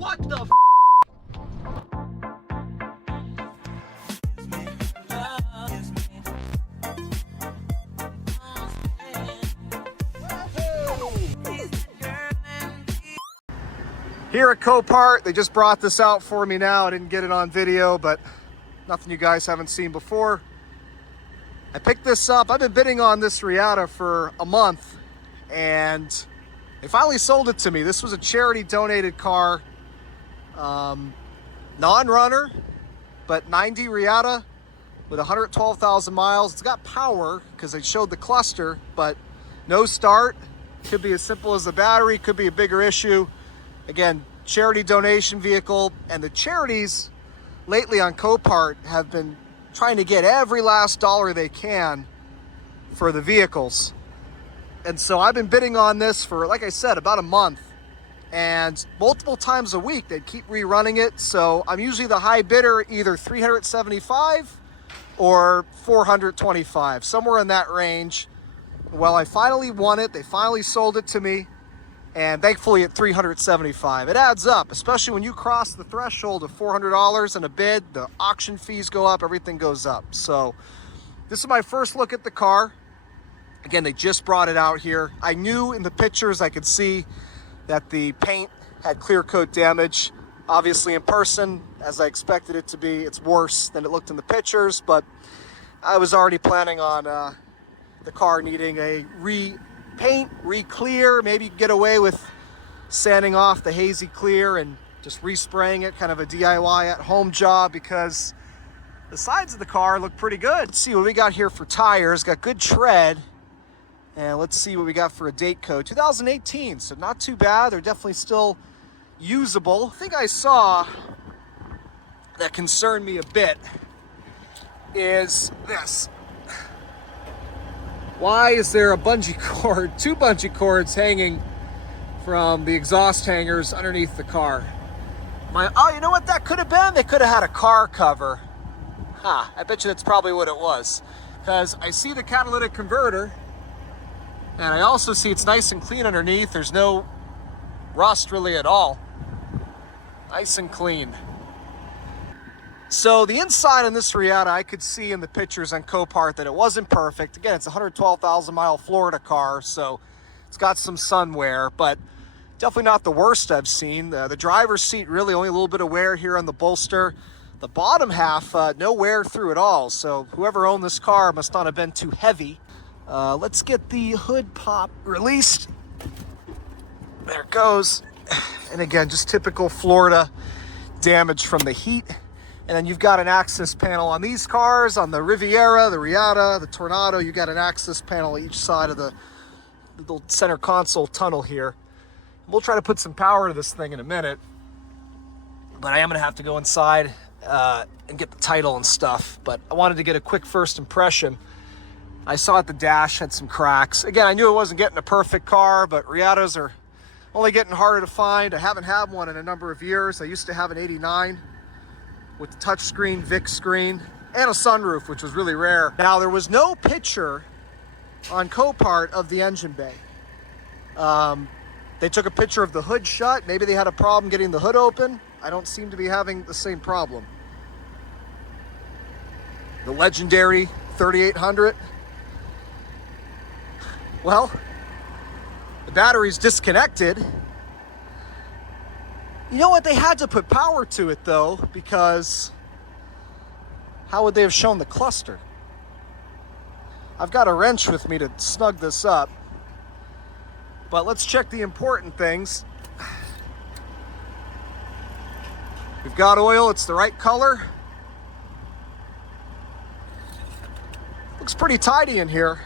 What the f? Here at Copart, they just brought this out for me now. I didn't get it on video, but nothing you guys haven't seen before. I picked this up. I've been bidding on this Reatta for a month, and they finally sold it to me. This was a charity donated car, non-runner, but 90 Reatta with 112,000 miles. It's got power because they showed the cluster, but no start. Could be as simple as the battery, could be a bigger issue. Again, charity donation vehicle, and the charities lately on Copart have been trying to get every last dollar they can for the vehicles. And so I've been bidding on this for, like I said, about a month, and multiple times a week they'd keep rerunning it. So I'm usually the high bidder, either 375 or 425, somewhere in that range. Well, I finally won it. They finally sold it to me. And thankfully at 375, it adds up, especially when you cross the threshold of $400 in a bid. The auction fees go up, everything goes up. So this is my first look at the car. Again, they just brought it out here. I knew in the pictures I could see that the paint had clear coat damage. Obviously in person, as I expected it to be, it's worse than it looked in the pictures, but I was already planning on the car needing a paint, re-clear. Maybe you can get away with sanding off the hazy clear and just respraying it, kind of a DIY at home job, because the sides of the car look pretty good. Let's see what we got here for tires. Got good tread, and let's see what we got for a date code. 2018, so not too bad. They're definitely still usable. The thing I saw that concerned me a bit is this. Why is there a bungee cord, two bungee cords hanging from the exhaust hangers underneath the car? Oh, you know what that could have been? They could have had a car cover. I bet you that's probably what it was. Because I see the catalytic converter, and I also see it's nice and clean underneath. There's no rust really at all. Nice and clean. So the inside on this Reatta, I could see in the pictures on Copart that it wasn't perfect. Again, it's a 112,000 mile Florida car, so it's got some sun wear, but definitely not the worst I've seen. The driver's seat, really only a little bit of wear here on the bolster. The bottom half, no wear through at all. So whoever owned this car must not have been too heavy. Let's get the hood pop released. There it goes. And again, just typical Florida damage from the heat. And then you've got an access panel on these cars. On the Riviera, the Reatta, the Tornado, you got an access panel each side of the little center console tunnel here. We'll try to put some power to this thing in a minute, but I am gonna have to go inside and get the title and stuff. But I wanted to get a quick first impression. I saw at the dash had some cracks. Again, I knew I wasn't getting a perfect car, but Reattas are only getting harder to find. I haven't had one in a number of years. I used to have an 89 with the touchscreen, VIC screen, and a sunroof, which was really rare. Now, there was no picture on Copart of the engine bay. They took a picture of the hood shut. Maybe they had a problem getting the hood open. I don't seem to be having the same problem. The legendary 3800. Well, the battery's disconnected. You know what? They had to put power to it though, because how would they have shown the cluster? I've got a wrench with me to snug this up, but let's check the important things. We've got oil, it's the right color. Looks pretty tidy in here.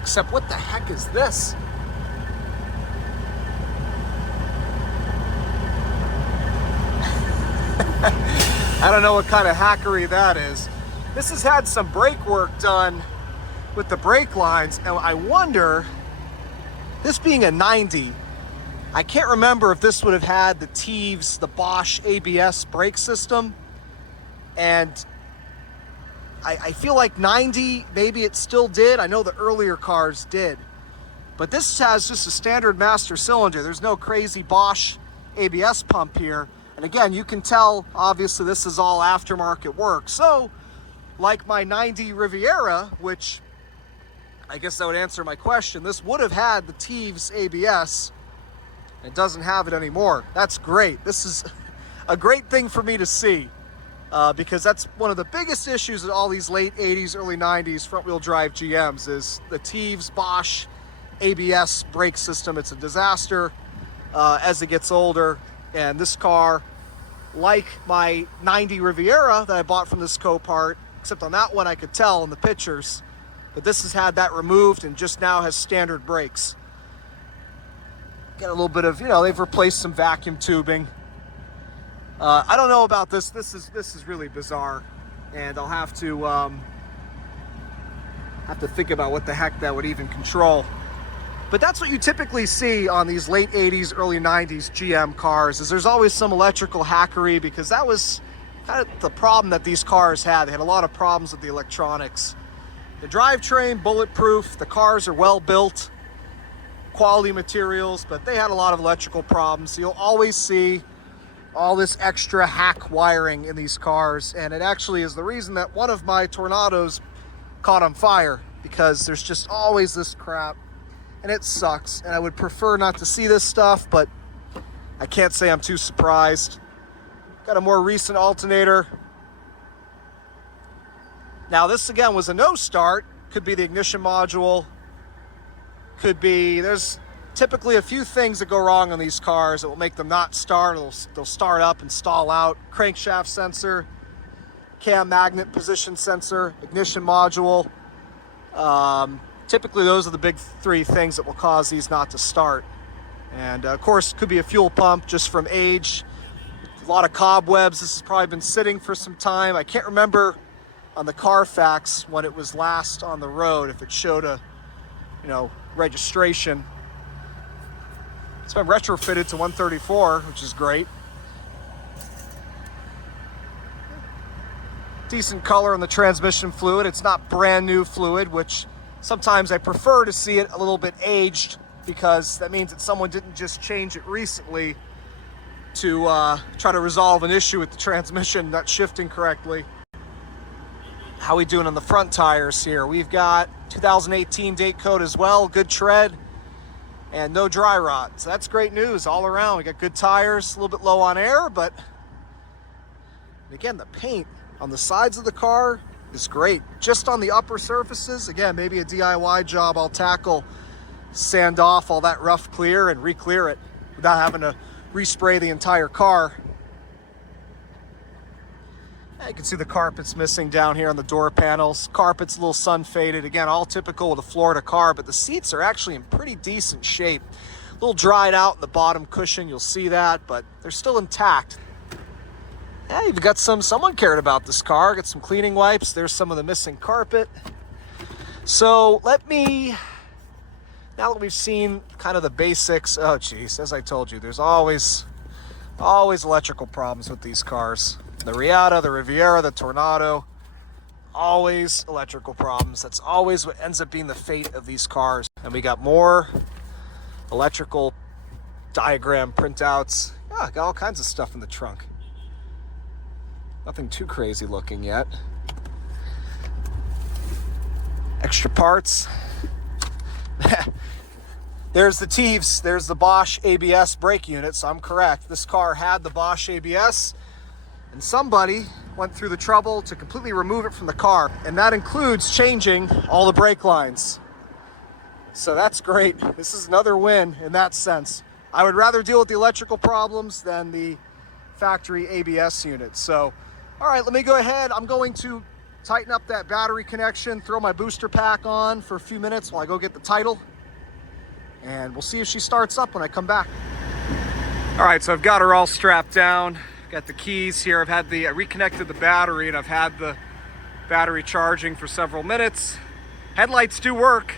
Except what the heck is this? I don't know what kind of hackery that is. This has had some brake work done with the brake lines, and I wonder, this being a 90, I can't remember if this would have had the Teves, the Bosch ABS brake system, and I feel like 90, maybe it still did. I know the earlier cars did. But this has just a standard master cylinder. There's no crazy Bosch ABS pump here. And again, you can tell, obviously, this is all aftermarket work. So, like my 90 Riviera, which I guess that would answer my question, this would have had the Teves ABS. It doesn't have it anymore. That's great. This is a great thing for me to see. Because that's one of the biggest issues in all these late 80s, early 90s front-wheel drive GMs is the Teves Bosch ABS brake system. It's a disaster as it gets older. And this car, like my 90 Riviera that I bought from this Copart, except on that one I could tell in the pictures, but this has had that removed and just now has standard brakes. Got a little bit of, they've replaced some vacuum tubing. I don't know about this. This is really bizarre, and I'll have to think about what the heck that would even control. But that's what you typically see on these late 80s, early 90s GM cars, is there's always some electrical hackery, because that was kind of the problem that these cars had. They had a lot of problems with the electronics. The drivetrain, bulletproof, the cars are well built, quality materials, but they had a lot of electrical problems. So you'll always see all this extra hack wiring in these cars, and it actually is the reason that one of my Tornados caught on fire, because there's just always this crap, and it sucks, and I would prefer not to see this stuff, but I can't say I'm too surprised. Got a more recent alternator. Now this again was a no start. Could be the ignition module, could be, there's typically a few things that go wrong on these cars that will make them not start. They'll start up and stall out. Crankshaft sensor, cam magnet position sensor, ignition module. Typically those are the big three things that will cause these not to start. And of course, it could be a fuel pump just from age. A lot of cobwebs. This has probably been sitting for some time. I can't remember on the Carfax when it was last on the road, if it showed a, registration. It's been retrofitted to 134, which is great. Decent color on the transmission fluid. It's not brand new fluid, which sometimes I prefer to see it a little bit aged, because that means that someone didn't just change it recently to try to resolve an issue with the transmission not shifting correctly. How we doing on the front tires here? We've got 2018 date code as well, good tread, and no dry rot. So that's great news all around. We got good tires, a little bit low on air, but again, the paint on the sides of the car is great. Just on the upper surfaces, again, maybe a DIY job, I'll tackle, sand off all that rough clear and re-clear it without having to respray the entire car. You can see the carpet's missing down here on the door panels. Carpet's a little sun faded. Again, all typical with a Florida car, but the seats are actually in pretty decent shape. A little dried out in the bottom cushion, you'll see that, but they're still intact. Yeah, you've got someone cared about this car. Got some cleaning wipes. There's some of the missing carpet. So now that we've seen kind of the basics, oh geez, as I told you, there's always electrical problems with these cars. The Reatta, the Riviera, the Tornado, always electrical problems. That's always what ends up being the fate of these cars. And we got more electrical diagram printouts. Yeah, got all kinds of stuff in the trunk. Nothing too crazy looking yet. Extra parts. There's the Teves, there's the Bosch ABS brake unit, so I'm correct. This car had the Bosch ABS, and somebody went through the trouble to completely remove it from the car, and that includes changing all the brake lines. So that's great. This is another win in that sense. I would rather deal with the electrical problems than the factory ABS unit. So, all right, let me go ahead. I'm going to tighten up that battery connection, throw my booster pack on for a few minutes while I go get the title, and we'll see if she starts up when I come back. All right, so I've got her all strapped down. Got the keys here. I reconnected the battery, and I've had the battery charging for several minutes. Headlights do work,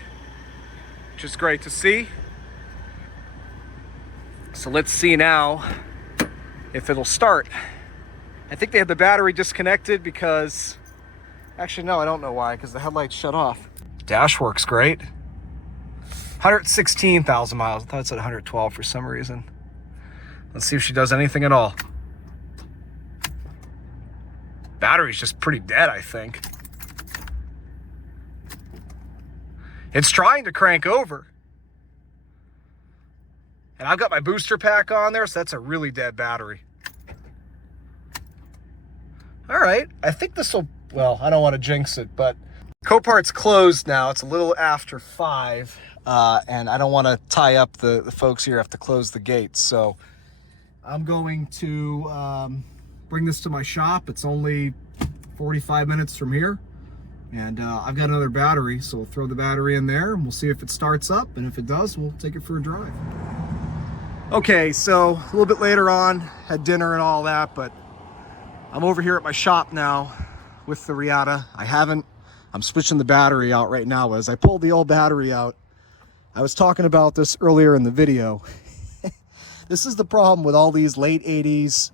which is great to see. So let's see now if it'll start. I think they had the battery disconnected because, actually no, I don't know why, because the headlights shut off. Dash works great. 116,000 miles. I thought it said 112 for some reason. Let's see if she does anything at all. Battery's just pretty dead, I think. It's trying to crank over. And I've got my booster pack on there, so that's a really dead battery. All right, I think this will, well, I don't want to jinx it, but Copart's closed now. It's a little after 5, and I don't want to tie up the folks here, have to close the gates. So I'm going to bring this to my shop. It's only 45 minutes from here. And I've got another battery, so we'll throw the battery in there and we'll see if it starts up. And if it does, we'll take it for a drive. Okay, so a little bit later on, had dinner and all that, but I'm over here at my shop now with the Reatta. I'm switching the battery out right now. As I pulled the old battery out, I was talking about this earlier in the video. This is the problem with all these late 80s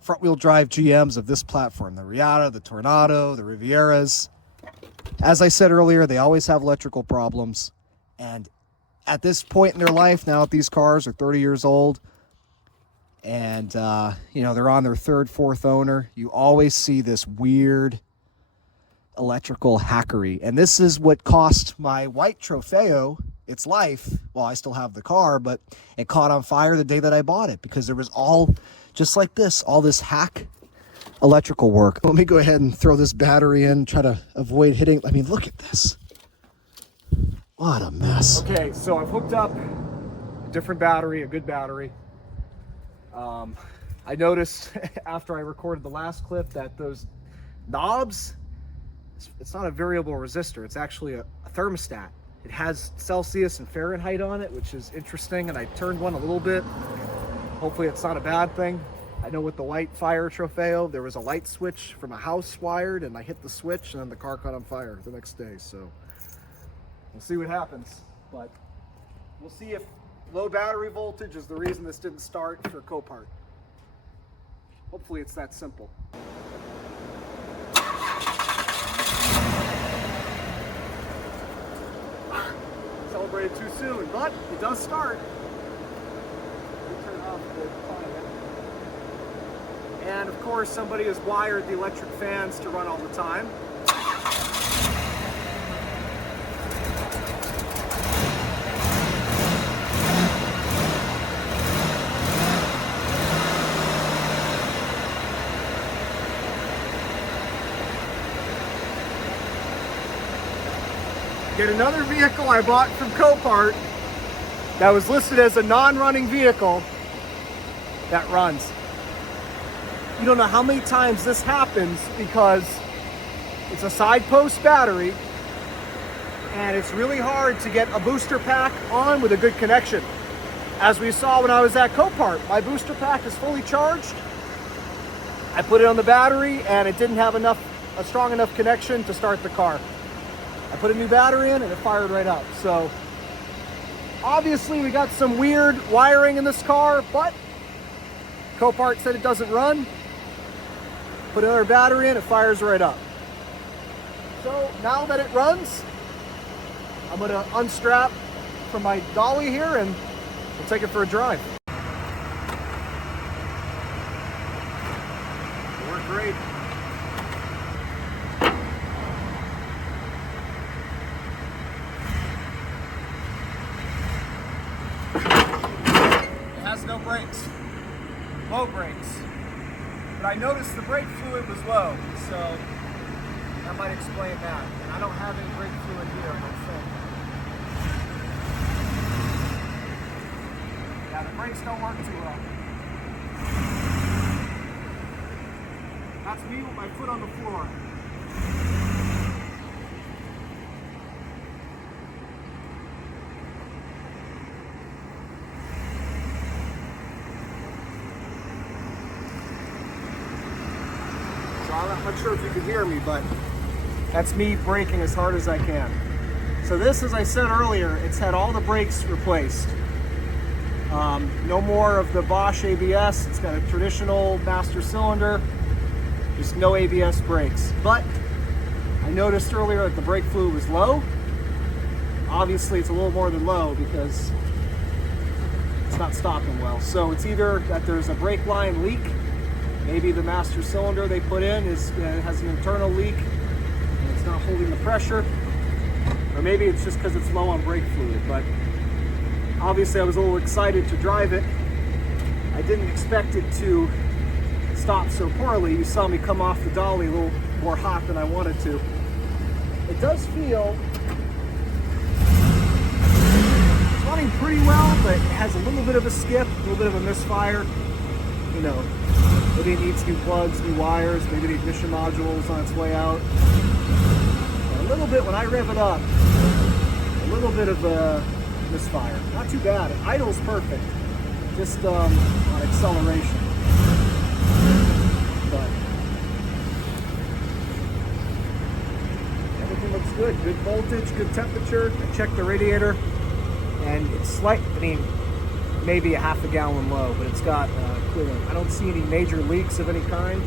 front-wheel drive GMs of this platform. The Reatta, the Tornado, the Rivieras. As I said earlier, they always have electrical problems. And at this point in their life, now that these cars are 30 years old, and you know, they're on their 3rd, 4th owner, you always see this weird electrical hackery. And this is what cost my white Trofeo its life. Well, I still have the car, but it caught on fire the day that I bought it, because there was all, just like this, all this hack electrical work. Let me go ahead and throw this battery in, try to avoid hitting. I mean, look at this. What a mess. Okay, so I've hooked up a different battery, a good battery. I noticed after I recorded the last clip that those knobs, it's not a variable resistor, it's actually a thermostat. It has Celsius and Fahrenheit on it, which is interesting, and I turned one a little bit. Hopefully it's not a bad thing. I know with the white Fire Trofeo, there was a light switch from a house wired, and I hit the switch, and then the car caught on fire the next day, so we'll see what happens. But we'll see if low battery voltage is the reason this didn't start for Copart. Hopefully it's that simple. Celebrated too soon, but it does start. Turn off the client. And of course, somebody has wired the electric fans to run all the time. Get another vehicle I bought from Copart that was listed as a non-running vehicle that runs. You don't know how many times this happens, because it's a side post battery and it's really hard to get a booster pack on with a good connection. As we saw when I was at Copart, my booster pack is fully charged. I put it on the battery and it didn't have a strong enough connection to start the car. I put a new battery in and it fired right up. So obviously we got some weird wiring in this car, but Copart said it doesn't run. Put another battery in, it fires right up. So now that it runs, I'm gonna unstrap from my dolly here and we'll take it for a drive. It worked great. No brakes, low brakes, but I noticed the brake fluid was low, so that might explain that. And I don't have any brake fluid here, I don't think. Yeah, the brakes don't work too well. That's me with my foot on the floor. I'm not sure if you can hear me, but that's me braking as hard as I can. So this, as I said earlier, it's had all the brakes replaced. No more of the Bosch ABS. It's got a traditional master cylinder, just no ABS brakes. But I noticed earlier that the brake fluid was low. obviously it's a little more than low because it's not stopping well. So it's either that there's a brake line leak, maybe the master cylinder they put in has an internal leak and it's not holding the pressure, or maybe it's just because it's low on brake fluid. But obviously I was a little excited to drive it. I didn't expect it to stop so poorly. You saw me come off the dolly a little more hot than I wanted to. It does feel it's running pretty well, but it has a little bit of a skip, a little bit of a misfire. You know, maybe it needs new plugs, new wires, maybe the ignition module is on its way out. A little bit, when I rev it up, a little bit of a misfire. Not too bad. It idles perfect, just on acceleration. But everything looks good. Good voltage, good temperature. I checked the radiator, and it's slight. I mean, maybe a half a gallon low, but it's got coolant. I don't see any major leaks of any kind.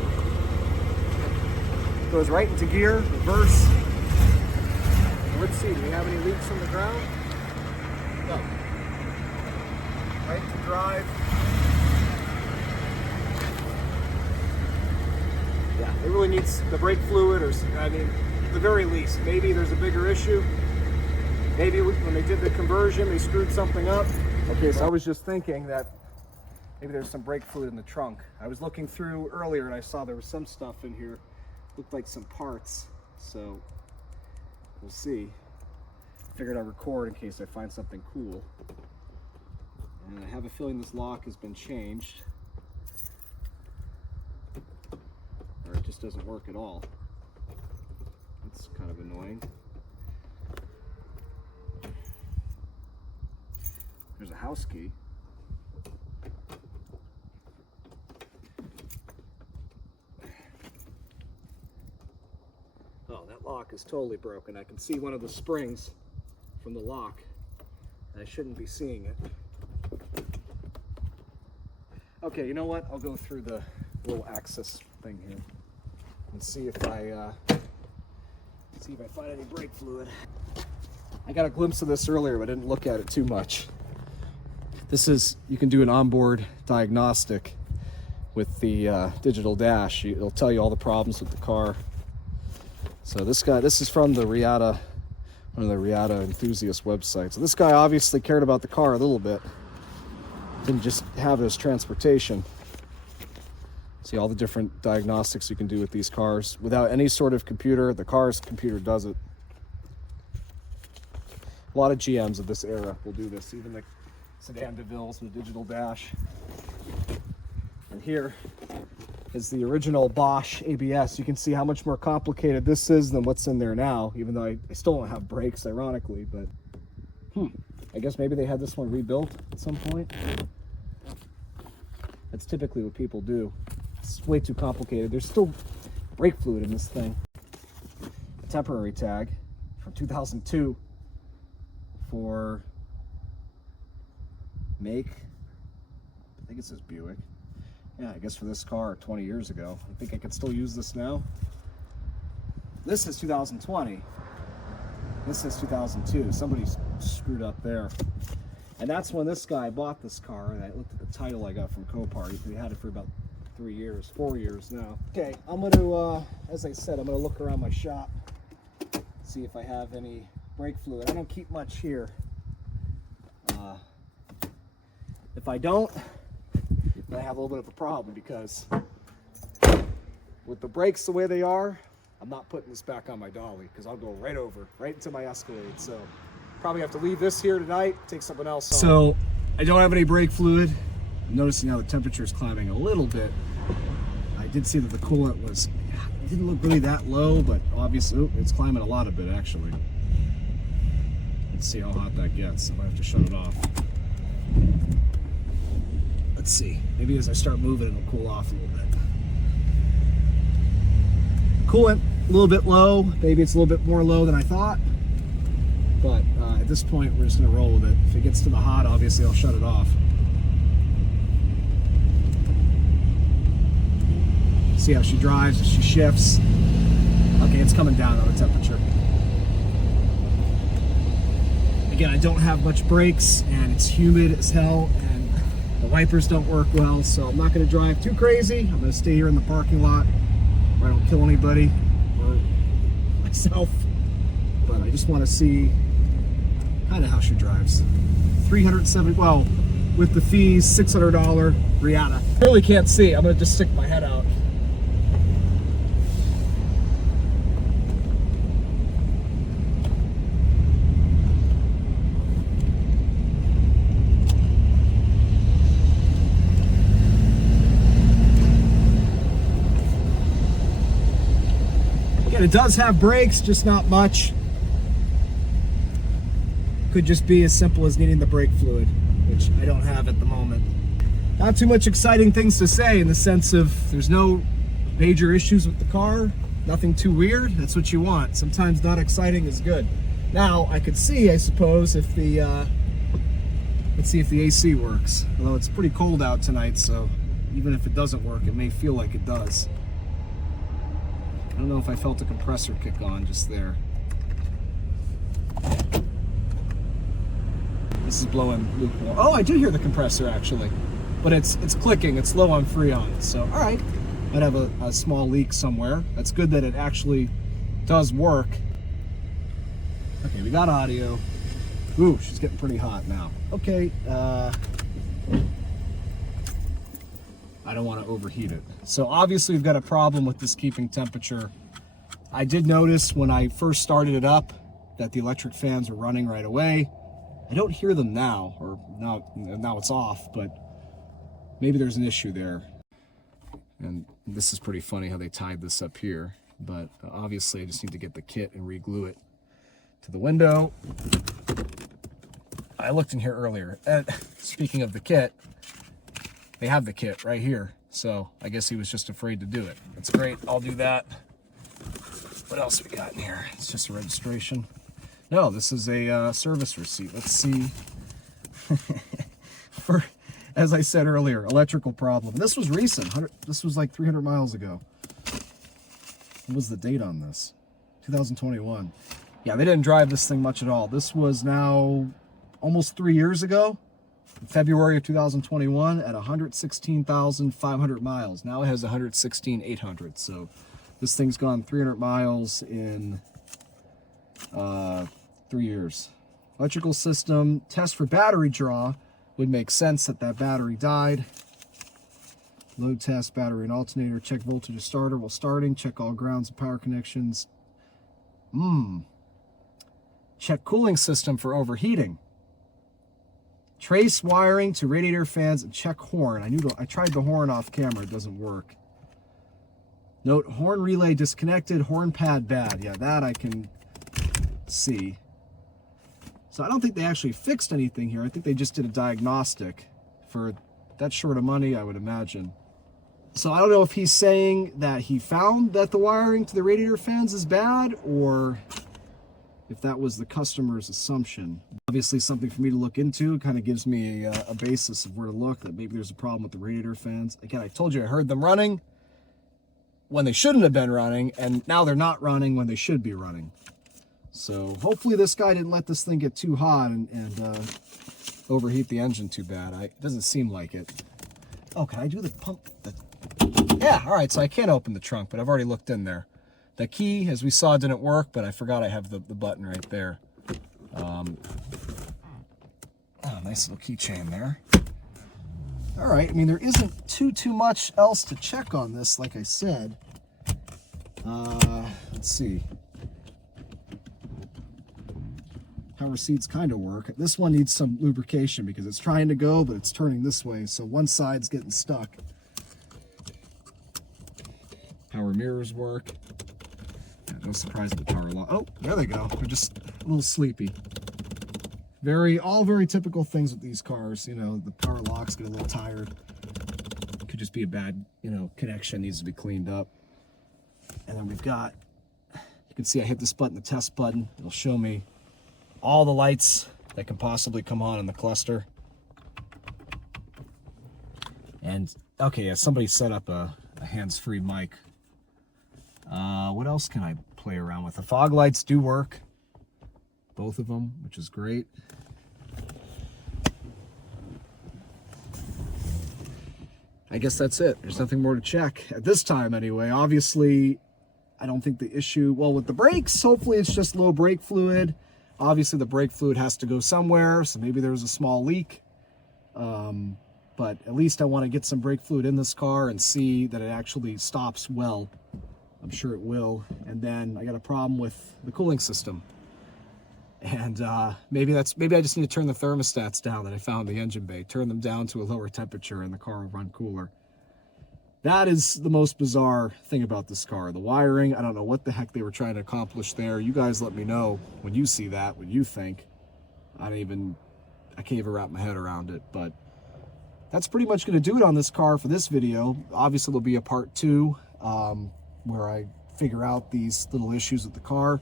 It goes right into gear, reverse. Let's see, do we have any leaks from the ground? No. Right to drive. Yeah, it really needs the brake fluid, or I mean, at the very least, maybe there's a bigger issue. Maybe when they did the conversion, they screwed something up. Okay, so I was just thinking that maybe there's some brake fluid in the trunk. I was looking through earlier and I saw there was some stuff in here. Looked like some parts, so we'll see. Figured I'd record in case I find something cool. And I have a feeling this lock has been changed. Or it just doesn't work at all. That's kind of annoying. There's a house key. Oh, that lock is totally broken. I can see one of the springs from the lock, and I shouldn't be seeing it. Okay, you know what? I'll go through the little access thing here and see if I find any brake fluid. I got a glimpse of this earlier, but I didn't look at it too much. This is, you can do an onboard diagnostic with the digital dash. It'll tell you all the problems with the car. So this is from the Reatta, one of the Reatta enthusiast websites. So this guy obviously cared about the car a little bit. Didn't just have it as transportation. See all the different diagnostics you can do with these cars without any sort of computer. The car's computer does it. A lot of GMs of this era will do this, even the sedan DeVille's with a digital dash. And here is the original Bosch ABS. You can see how much more complicated this is than what's in there now, even though I still don't have brakes, ironically, but I guess maybe they had this one rebuilt at some point. That's typically what people do. It's way too complicated. There's still brake fluid in this thing. A temporary tag from 2002 for make, I think it says Buick. Yeah, I guess for this car 20 years ago. I think I could still use this now. This is 2020. This is 2002. Somebody screwed up there. And that's when this guy bought this car, and I looked at the title I got from Copart. We had it for about 4 years now. Okay, I'm gonna, as I said, I'm gonna look around my shop, see if I have any brake fluid. I don't keep much here. If I don't, I have a little bit of a problem, because with the brakes the way they are, I'm not putting this back on my dolly, because I'll go right into my Escalade. So probably have to leave this here tonight, take something else on. So I don't have any brake fluid. I'm noticing now the temperature is climbing a little bit. I did see that the coolant it didn't look really that low, but obviously it's climbing a lot of it actually. Let's see how hot that gets. I might have to shut it off. Let's see, maybe as I start moving it'll cool off a little bit. Coolant a little bit low, maybe it's a little bit more low than I thought, but at this point we're just gonna roll with it. If it gets to the hot, obviously I'll shut it off. See how she drives, as she shifts. Okay, it's coming down on the temperature. Again, I don't have much brakes and it's humid as hell and the wipers don't work well, so I'm not going to drive too crazy. I'm going to stay here in the parking lot where I don't kill anybody or myself. But I just want to see kind of how she drives. 370, well, with the fees, $600 Reatta. Really can't see. I'm going to just stick my head out. Again, it does have brakes, just not much. Could just be as simple as needing the brake fluid, which I don't have at the moment. Not too much exciting things to say in the sense of there's no major issues with the car, nothing too weird. That's what you want. Sometimes not exciting is good. Now I could see, I suppose, if the let's see if the AC works. Although it's pretty cold out tonight, so even if it doesn't work, it may feel like it does. I don't know if I felt a compressor kick on just there. This is blowing lukewarm. Oh, I do hear the compressor actually, but it's clicking. It's low on Freon. So, all right, might have a small leak somewhere. That's good that it actually does work. Okay, we got audio. Ooh, she's getting pretty hot now. Okay, I don't want to overheat it. So obviously we've got a problem with this keeping temperature. I did notice when I first started it up that the electric fans were running right away. I don't hear them now, or now it's off, but maybe there's an issue there. And this is pretty funny how they tied this up here, but obviously I just need to get the kit and re-glue it to the window. I looked in here earlier. Speaking of the kit, they have the kit right here, so I guess he was just afraid to do it. That's great. I'll do that. What else we got in here? It's just a registration. No, this is a service receipt. Let's see. For, as I said earlier, electrical problem. This was recent. This was like 300 miles ago. What was the date on this? 2021. Yeah, they didn't drive this thing much at all. This was now almost 3 years ago. February of 2021 at 116,500 miles. Now it has 116,800. So this thing's gone 300 miles in 3 years. Electrical system test for battery draw would make sense that battery died. Load test battery and alternator. Check voltage of starter while starting. Check all grounds and power connections. Check cooling system for overheating. Trace wiring to radiator fans and check horn. I tried the horn off camera. It doesn't work. Note horn relay disconnected. Horn pad bad. Yeah, that I can see. So I don't think they actually fixed anything here. I think they just did a diagnostic for that short of money, I would imagine. So I don't know if he's saying that he found that the wiring to the radiator fans is bad, or if that was the customer's assumption. Obviously something for me to look into. It kind of gives me a basis of where to look, that maybe there's a problem with the radiator fans. Again, I told you I heard them running when they shouldn't have been running, and now they're not running when they should be running. So hopefully this guy didn't let this thing get too hot and overheat the engine too bad. It doesn't seem like it. Oh, can I do the pump? Yeah, all right, so I can't open the trunk, but I've already looked in there. The key, as we saw, didn't work, but I forgot I have the button right there. Oh, nice little keychain there. All right, I mean, there isn't too much else to check on this, like I said. Let's see. Power seats kind of work. This one needs some lubrication because it's trying to go, but it's turning this way, so one side's getting stuck. Power mirrors work. Yeah, no surprise at the power lock. Oh, there they go. They're just a little sleepy. All very typical things with these cars. You know, the power locks get a little tired. It could just be a bad, connection, needs to be cleaned up. And then we've got, you can see I hit this button, the test button. It'll show me all the lights that can possibly come on in the cluster. And okay, yeah, somebody set up a hands-free mic. What else can I play around with? The fog lights do work. both of them, which is great. I guess that's it. There's nothing more to check at this time anyway. Obviously, I don't think the issue, well, with the brakes, hopefully it's just low brake fluid. Obviously the brake fluid has to go somewhere, so maybe there was a small leak. But at least I want to get some brake fluid in this car and see that it actually stops well. I'm sure it will. And then I got a problem with the cooling system. And maybe I just need to turn the thermostats down that I found in the engine bay. Turn them down to a lower temperature and the car will run cooler. That is the most bizarre thing about this car. The wiring, I don't know what the heck they were trying to accomplish there. You guys let me know when you see that, what you think. I can't even wrap my head around it. But that's pretty much going to do it on this car for this video. Obviously, there'll be a part 2 where I figure out these little issues with the car.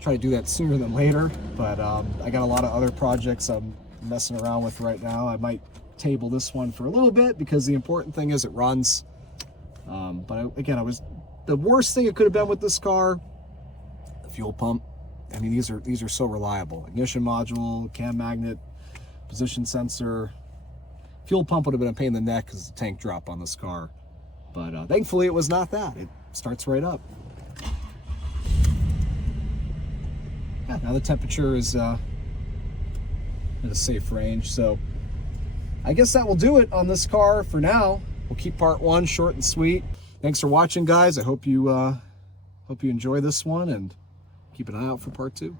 Try to do that sooner than later, but I got a lot of other projects I'm messing around with right now. I might table this one for a little bit because the important thing is it runs. Again, the worst thing it could have been with this car, the fuel pump. I mean, these are so reliable. Ignition module, cam magnet, position sensor. Fuel pump would have been a pain in the neck because the tank drop on this car. But thankfully it was not that. It starts right up. Yeah, now the temperature is in a safe range. So I guess that will do it on this car for now. We'll keep part 1 short and sweet. Thanks for watching, guys. I hope you enjoy this one and keep an eye out for part 2.